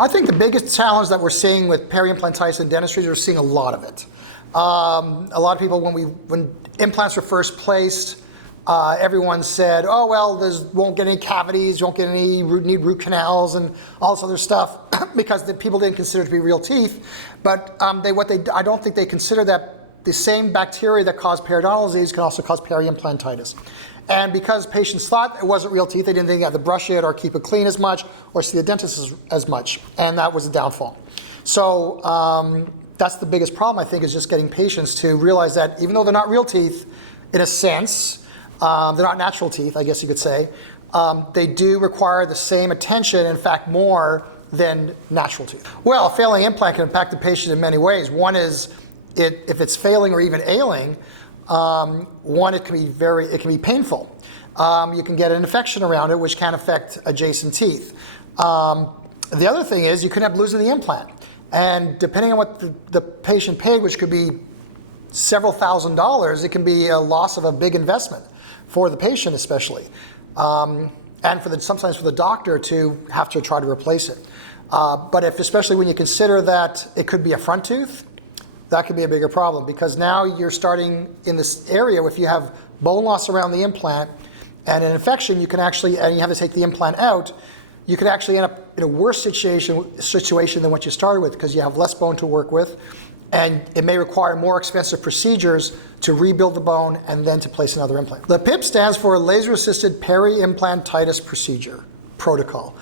I think the biggest challenge that we're seeing with peri-implantitis in dentistry is we're seeing a lot of it. A lot of people, when implants were first placed, everyone said, oh, well, won't get any cavities, you won't get any need root canals and all this other stuff because the people didn't consider it to be real teeth. But I don't think they consider that the same bacteria that cause periodontal disease can also cause peri-implantitis. And because patients thought it wasn't real teeth, they didn't think they had to brush it or keep it clean as much or see the dentist as much. And that was a downfall. So that's the biggest problem, I think, is just getting patients to realize that even though they're not real teeth, in a sense, they're not natural teeth, I guess you could say, they do require the same attention, in fact, more than natural teeth. Well, a failing implant can impact the patient in many ways. One is, if it's failing or even ailing, it can be painful. You can get an infection around it, which can affect adjacent teeth. The other thing is you could end up losing the implant. And depending on what the patient paid, which could be several $1,000s, it can be a loss of a big investment for the patient especially. And sometimes for the doctor to have to try to replace it. But especially when you consider that it could be a front tooth, that could be a bigger problem because now you're starting in this area. If you have bone loss around the implant and an infection, and you have to take the implant out, you could actually end up in a worse situation than what you started with because you have less bone to work with, and it may require more expensive procedures to rebuild the bone and then to place another implant. LAPIP stands for Laser-Assisted Peri-Implantitis Procedure Protocol.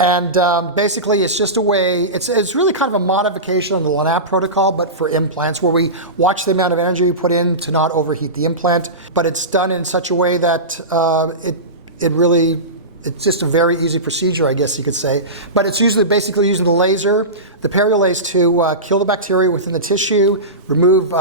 And basically it's just a way, it's really kind of a modification of the LAPIP protocol, but for implants, where we watch the amount of energy we put in to not overheat the implant, but it's done in such a way that it's just a very easy procedure, I guess you could say. But it's basically using the laser, the PerioLase, to kill the bacteria within the tissue, remove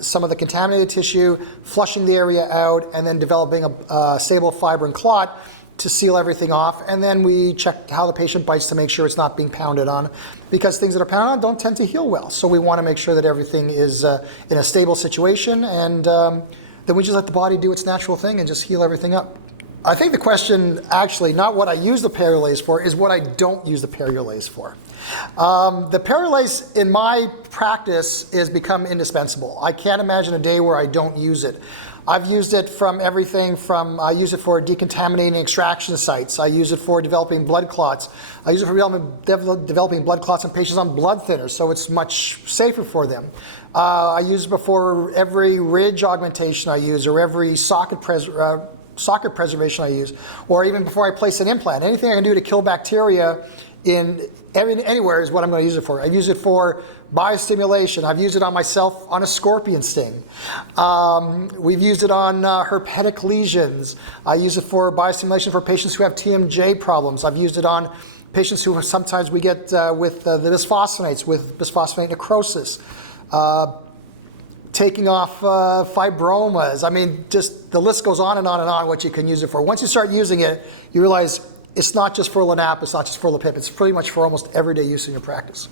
some of the contaminated tissue, flushing the area out, and then developing a stable fibrin clot to seal everything off. And then we check how the patient bites to make sure it's not being pounded on, because things that are pounded on don't tend to heal well. So we want to make sure that everything is in a stable situation, and then we just let the body do its natural thing and just heal everything up. I think the question, actually, not what I use the PerioLase for, is what I don't use the PerioLase for. The PerioLase, in my practice, has become indispensable. I can't imagine a day where I don't use it. I've used it from everything from, I use it for decontaminating extraction sites. I use it for developing blood clots. I use it for developing blood clots in patients on blood thinners, so it's much safer for them. I use it before every ridge augmentation I use, or every socket preservation I use, or even before I place an implant. Anything I can do to kill bacteria anywhere is what I'm going to use it for. I use it for biostimulation. I've used it on myself on a scorpion sting. We've used it on herpetic lesions. I use it for biostimulation for patients who have TMJ problems. I've used it on patients who sometimes we get with the bisphosphonates, with bisphosphonate necrosis. Taking off fibromas. I mean, just the list goes on and on and on what you can use it for. Once you start using it, you realize it's not just for LAPIP, it's not just for LAPIP, it's pretty much for almost everyday use in your practice.